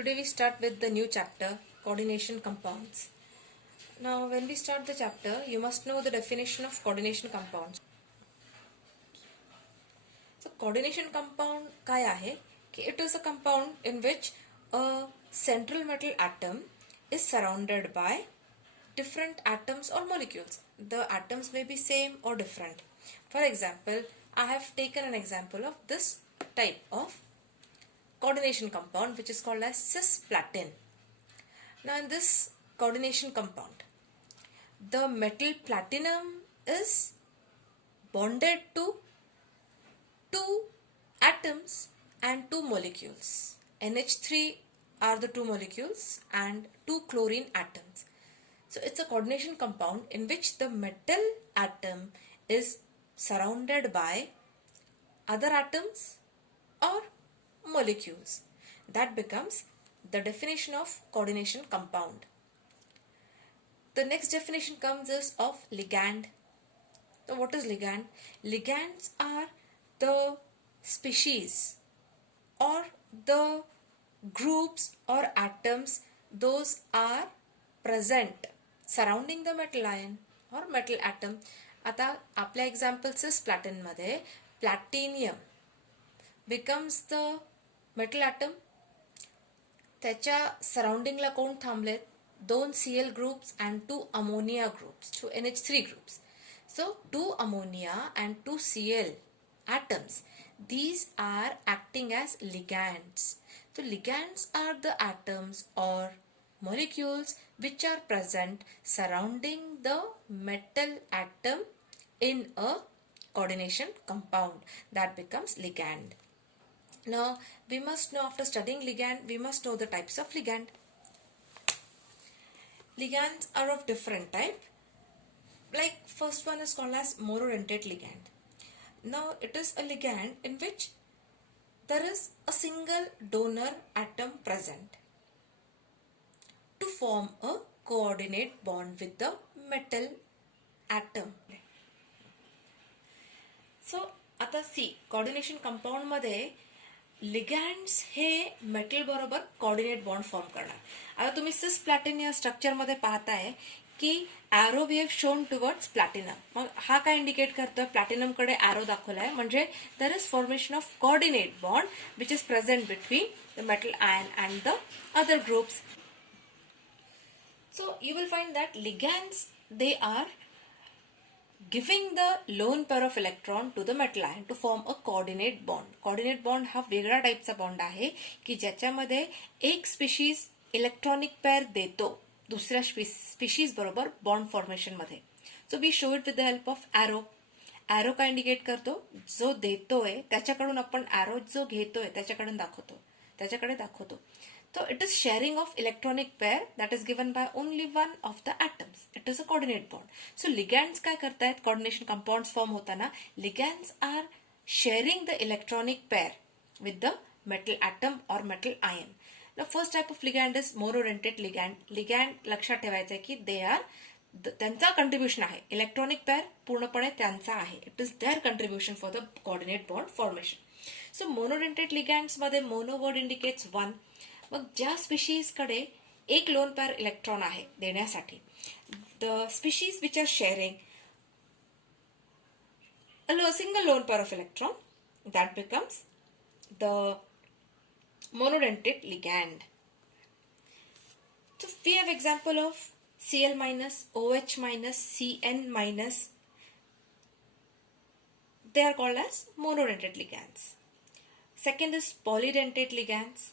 Today we start with the new chapter, coordination compounds. Now when we start the chapter, you must know the definition of coordination compounds. So coordination compound काय आहे? It is a compound in which a central metal atom is surrounded by different atoms or molecules. The atoms may be same or different. For example, I have taken an example of this type of coordination compound which is called as cisplatin. Now in this coordination compound, the metal platinum is bonded to two atoms and two molecules. NH3 are the two molecules and two chlorine atoms. So it's a coordination compound in which the metal atom is surrounded by other atoms or molecules. That becomes the definition of coordination compound. The next definition comes is of ligand. So what is ligand? Ligands are the species or the groups or atoms those are present surrounding the metal ion or metal atom. आता आपल्या example cisplatin मध्ये platinum becomes the metal atom. त्याच्या सराउंडिंगला कोण थांबलेत? दोन Cl groups and two ammonia groups, two NH3 groups. So two ammonia and two Cl atoms, these are acting as ligands. So ligands are the atoms or molecules which are present surrounding the metal atom in a coordination compound. That becomes ligand. Now we must know, after studying ligand, we must know the types of ligand. Ligands are of different type. Like first one is called as monodentate ligand. Now it is a ligand in which there is a single donor atom present to form a coordinate bond with the metal atom. So आता सी coordination compound मध्ये ligands हे metal बरोबर coordinate bond form करणार. आता तुम्ही cisplatin या structure मध्ये पाहताय की arrow we have shown towards platinum. मग हा काय इंडिकेट करतोय? प्लॅटिनम कडे ॲरो दाखवलाय, म्हणजे there is formation of coordinate bond which is present between the metal ion and the other groups. So you will find that ligands, they are giving the lone pair of electron to the metal ion to form a coordinate bond. Coordinate bond हा वेगळा टाईपचा bond आहे की ज्याच्यामध्ये एक species electronic pair देतो दुसऱ्या species बरोबर bond formation मध्ये. So we show it with the help of arrow. Arrow काय इंडिकेट करतो? जो देतोय त्याच्याकडून आपण ॲरो जो घेतोय त्याच्याकडे दाखवतो. So it is sharing of electronic pair that is given by only one of the atoms. It is a coordinate bond. So ligands काय करतायत? Coordination compounds form होताना ligands are sharing the electronic pair with the metal atom or metal ion. Now first type of ligand is monodentate ligand. Ligand लक्षात ठेवायचं आहे की they are त्यांचा contribution आहे. Electronic pair पूर्णपणे त्यांचा आहे. It is their contribution for the coordinate bond formation. So monodentate ligands मध्ये मोनो वर्ड इंडिकेट्स वन. मग ज्या स्पीशीज कडे एक लोन पेअर इलेक्ट्रॉन आहे देण्यासाठी, the species which are sharing a single lone pair of electron, that becomes the monodentate ligand. So we have example of Cl minus, OH minus, Cn minus. They are called as monodentate ligands. Second is polydentate ligands.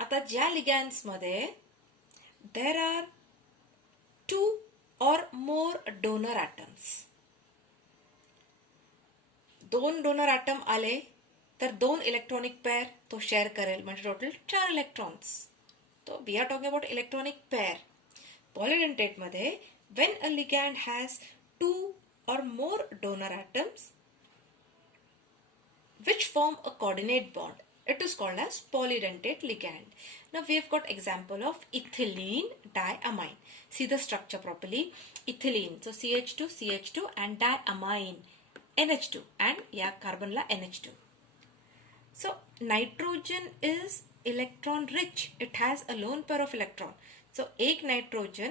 आता ज्या लिगॅन्ड्स मध्ये देर are two or more donor atoms, दोन donor atom आले तर दोन electronic pair तो share करेल, म्हणजे टोटल 4 इलेक्ट्रॉन्स. तो we are talking about electronic pair. Polydentate मध्ये when a ligand has two or more donor atoms which form a coordinate bond, it is called as polydentate ligand. Now we have got example of ethylene diamine. See the structure properly. Ethylene, so CH2 and diamine NH2 and या carbon La NH2. So nitrogen is electron rich. It has a lone pair of electron. So एक nitrogen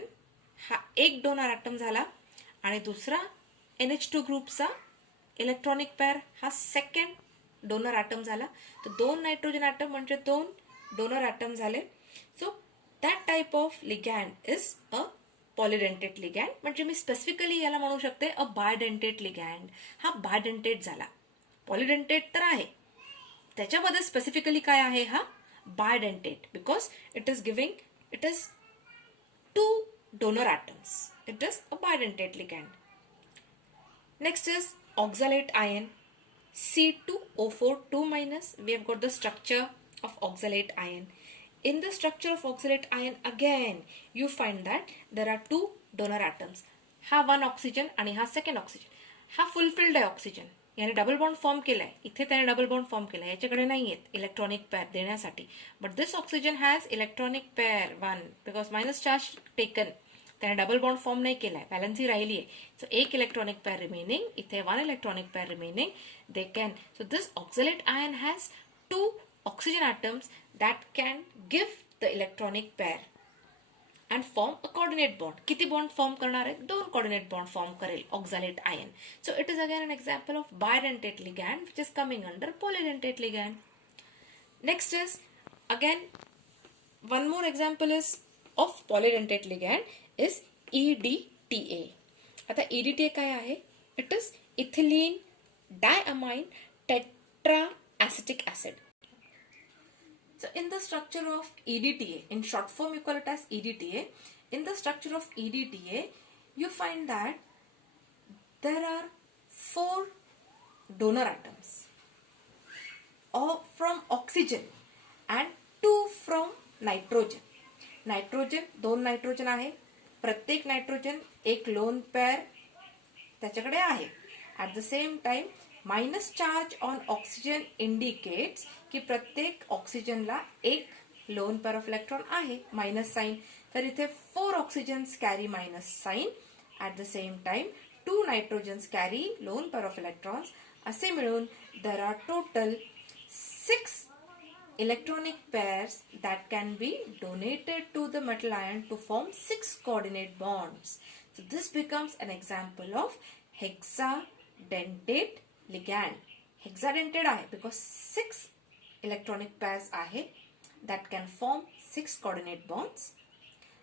हा एक donor atom झाला आणि दुसरा NH2 ग्रुपचा electronic pair हा second donor atom झाला. तर दोन नायट्रोजन ॲटम म्हणजे दोन डोनर ॲटम झाले. So that type of ligand is a polydentate ligand. म्हणजे मी स्पेसिफिकली याला म्हणू शकते अ बायडेंटेट लिगॅन्ड. हा बायडेंटेट झाला. पॉलिडेंटेट तर आहे, त्याच्यामध्ये स्पेसिफिकली काय आहे हा bidentate, because it is two donor atoms. It is a bidentate ligand. Next is oxalate ion, C2O4 2-. We have got the structure of oxalate ion. In the structure of oxalate ion, again you find that there are two donor atoms. हा one oxygen आणि हा second oxygen. हा fulfilled आहे oxygen. याने double bond form केलाय. इथे त्याने double bond form केलाय. याच्याकडे नाही आहेत इलेक्ट्रॉनिक पेअर देण्यासाठी. But this oxygen has electronic pair 1 because minus charge taken. त्याने डबल बॉन्ड फॉर्म नाही केलाय. बॅलन्सी राहिली आहे. सो एक इलेक्ट्रॉनिक पेअर रिमेनिंग. इथे 1 electronic pair remaining. They can. So this oxalate ion has 2 oxygen atoms that can give the electronic pair and form a coordinate bond. किती bond form करणार आहे? 2 coordinate bond form करेल oxalate ion. So it is again an example of bidentate ligand which is coming under polydentate ligand. Next is again one more example is of polydentate ligand is EDTA. आता EDTA काय आहे? It is ethylene diamine tetraacetic acid. So in the structure of EDTA, in short form you call it as EDTA. In the structure of EDTA, you find that there are 4 donor atoms from oxygen and 2 from nitrogen. Nitrogen 2 nitrogen आहे. प्रत्येक nitrogen एक lone pair त्याच्याकडे आहे. At the same time minus charge on oxygen indicates की प्रत्येक ऑक्सिजनला एक lone pair of electron आहे, मायनस साइन. तर इथे 4 oxygens carry minus sign. At the same time 2 nitrogens carry lone pair of electrons. असे मिळून there are total 6 electronic pairs that can be donated to the metal ion to form 6 coordinate bonds. So this becomes an example of hexadentate ligand. Hexadentate आहे because 6 electronic pairs आहे that can form 6 coordinate bonds.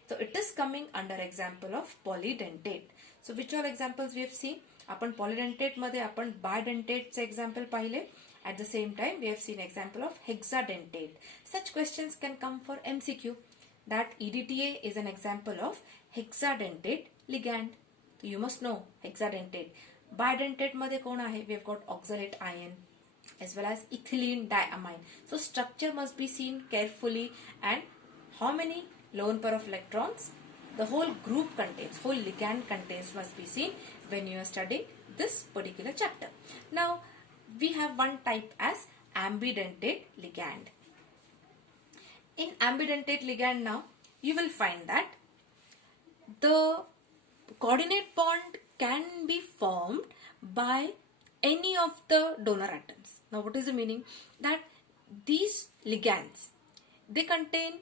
So it is coming under example of polydentate. So which all examples we have seen? आपण polydentate मध्ये आपण bidentate चे example पाहिले. At the same time, we have seen example of hexadentate. Such questions can come for MCQ. That EDTA is an example of hexadentate ligand. So you must know hexadentate. Bidentate मध्ये कोण आहे? We have got oxalate ion as well as ethylene diamine. So structure must be seen carefully and how many lone pair of electrons the whole group contains, whole ligand contains must be seen when you are studying this particular chapter. Now we have one type as ambidentate ligand. In ambidentate ligand now, you will find that the coordinate bond can be formed by any of the donor atoms. Now what is the meaning? That these ligands, they contain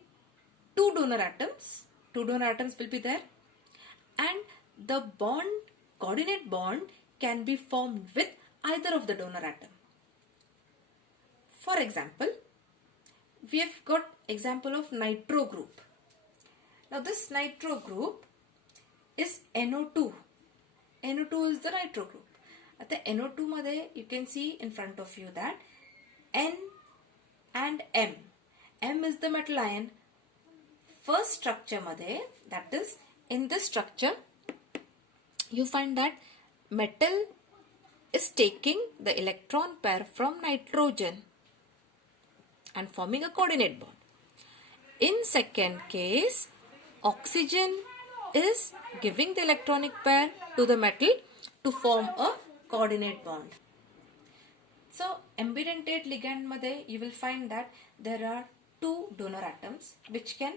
2 donor atoms. 2 donor atoms will be there. And the bond, coordinate bond can be formed with either of the donor atom. For example, we have got example of nitro group. Now this nitro group is NO2. NO2 is the nitro group. At the NO2 मध्ये you can see in front of you that N and M. M is the metal ion. First structure मध्ये, that is in this structure you find that metal is taking the electron pair from nitrogen and forming a coordinate bond. In second case, oxygen is giving the electronic pair to the metal to form a coordinate bond. So ambidentate ligand मध्ये you will find that there are 2 donor atoms which can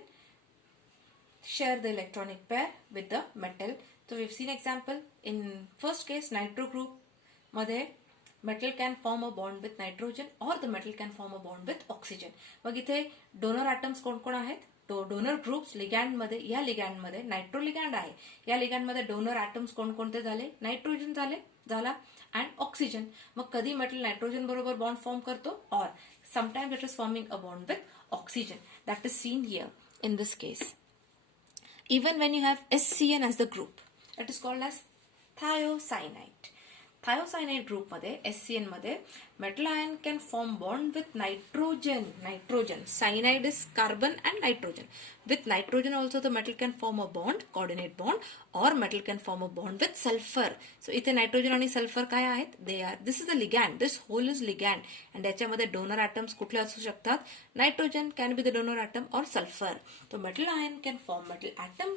share the electronic pair with the metal. So we've seen example in first case nitro group मध्ये metal can form a bond with nitrogen or the metal can form a bond with oxygen. मग इथे donor atoms कोण कोण आहेत? Donor groups ligand मध्ये, या ligand मध्ये nitro ligand आहे, या लिगँड मध्ये डोनर ॲटम्स कोणकोणते झाले? नायट्रोजन झाला अँड ऑक्सिजन. मग कधी मेटल नायट्रोजन बरोबर बॉन्ड फॉर्म करतो, or sometimes it is forming a bond with oxygen. That is seen here in this case. Even when you have SCN as the group, it is called as thiocyanate. Thiocyanate group मध्ये, SCN मध्ये, metal ion can form bond with nitrogen. Cyanide is carbon and nitrogen. With nitrogen also the metal can form a bond, coordinate bond, or metal can form a bond with sulfur. So इथे nitrogen आणि sulfur काय आहेत? This is the ligand. This whole is ligand. And याच्यामध्ये donor atoms कुठले असू शकतात? Nitrogen can be the donor atom or sulfur. So metal atom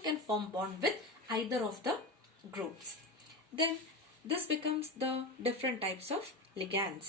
can form bond with either of the groups. Then this becomes the different types of ligands.